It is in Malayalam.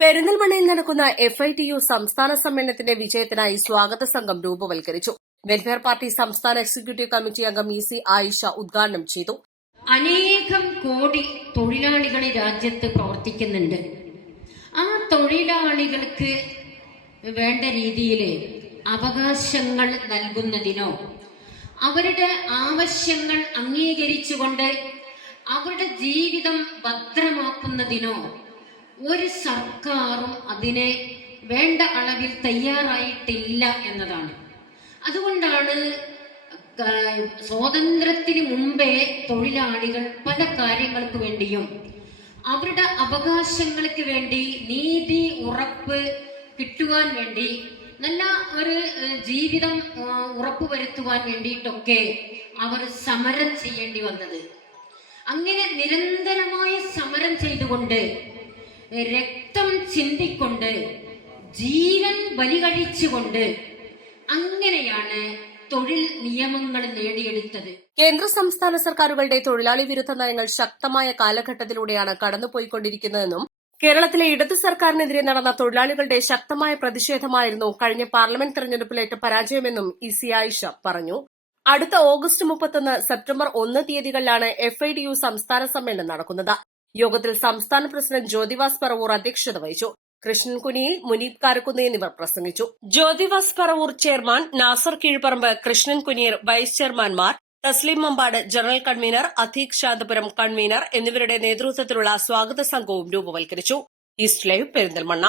പെരിന്തൽമണ്ണയിൽ നടക്കുന്ന FITU സംസ്ഥാന സമ്മേളനത്തിന്റെ വിജയത്തിനായി സ്വാഗത സംഘം രൂപവൽക്കരിച്ചു. വെൽഫെയർ പാർട്ടി സംസ്ഥാന എക്സിക്യൂട്ടീവ് കമ്മിറ്റി അംഗം EC ആയിഷ ഉദ്ഘാടനം ചെയ്തു. അനേകം കോടി തൊഴിലാളികൾ രാജ്യത്ത് പ്രവർത്തിക്കുന്നുണ്ട്. ആ തൊഴിലാളികൾക്ക് വേണ്ട രീതിയിൽ അവകാശങ്ങൾ നൽകുന്നതിനോ അവരുടെ ആവശ്യങ്ങൾ അംഗീകരിച്ചുകൊണ്ട് അവരുടെ ജീവിതം ഭദ്രമാക്കുന്നതിനോ ഒരു സർക്കാരും അതിനെ വേണ്ട അളവിൽ തയ്യാറായിട്ടില്ല എന്നതാണ്. അതുകൊണ്ടാണ് സ്വാതന്ത്ര്യത്തിന് മുമ്പേ തൊഴിലാളികൾ പല കാര്യങ്ങൾക്ക് വേണ്ടിയും അവരുടെ അവകാശങ്ങൾക്ക് വേണ്ടി നീതി ഉറപ്പ് കിട്ടുവാൻ വേണ്ടി നല്ല ഒരു ജീവിതം ഉറപ്പുവരുത്തുവാൻ വേണ്ടിയിട്ടൊക്കെ അവർ സമരം ചെയ്യേണ്ടി വന്നത്. അങ്ങനെ നിരന്തരമായ സമരം ചെയ്തുകൊണ്ട് രക്തം ചിന്തിക്കൊണ്ട് ജീവൻ ബലികഴിച്ചുകൊണ്ട് അങ്ങനെയാണ് തൊഴിൽ നിയമങ്ങൾ നേടിയെടുത്തത്. കേന്ദ്ര സംസ്ഥാന സർക്കാരുകളുടെ തൊഴിലാളി വിരുദ്ധ നയങ്ങൾ ശക്തമായ കാലഘട്ടത്തിലൂടെയാണ് കടന്നുപോയിക്കൊണ്ടിരിക്കുന്നതെന്നും കേരളത്തിലെ ഇടതു സർക്കാരിനെതിരെ നടന്ന തൊഴിലാളികളുടെ ശക്തമായ പ്രതിഷേധമായിരുന്നു കഴിഞ്ഞ പാർലമെന്റ് തെരഞ്ഞെടുപ്പിലേറ്റ പരാജയമെന്നും EC ആയിഷ പറഞ്ഞു. അടുത്ത ഓഗസ്റ്റ് 31, സെപ്റ്റംബർ 1 തീയതികളിലാണ് FITU സംസ്ഥാന സമ്മേളനം നടക്കുന്നത്. യോഗത്തിൽ സംസ്ഥാന പ്രസിഡന്റ് ജ്യോതിവാസ് പറവൂർ അധ്യക്ഷത വഹിച്ചു. കൃഷ്ണൻ കുനിയിൽ, മുനീബ് കാരക്കുന്ന് എന്നിവർ പ്രസംഗിച്ചു. ജ്യോതിവാസ് പറവൂർ ചെയർമാൻ, നാസർ കീഴ്പറമ്പ്, കൃഷ്ണൻ കുനിയർ വൈസ് ചെയർമാൻമാർ, Thasleem Mambad general convener, Adheeq Shanthapuram convener എന്നിവരുടെ നേതൃത്വത്തിലുള്ള സ്വാഗത സംഘവും രൂപവൽക്കരിച്ചു. East live Perinthalmanna.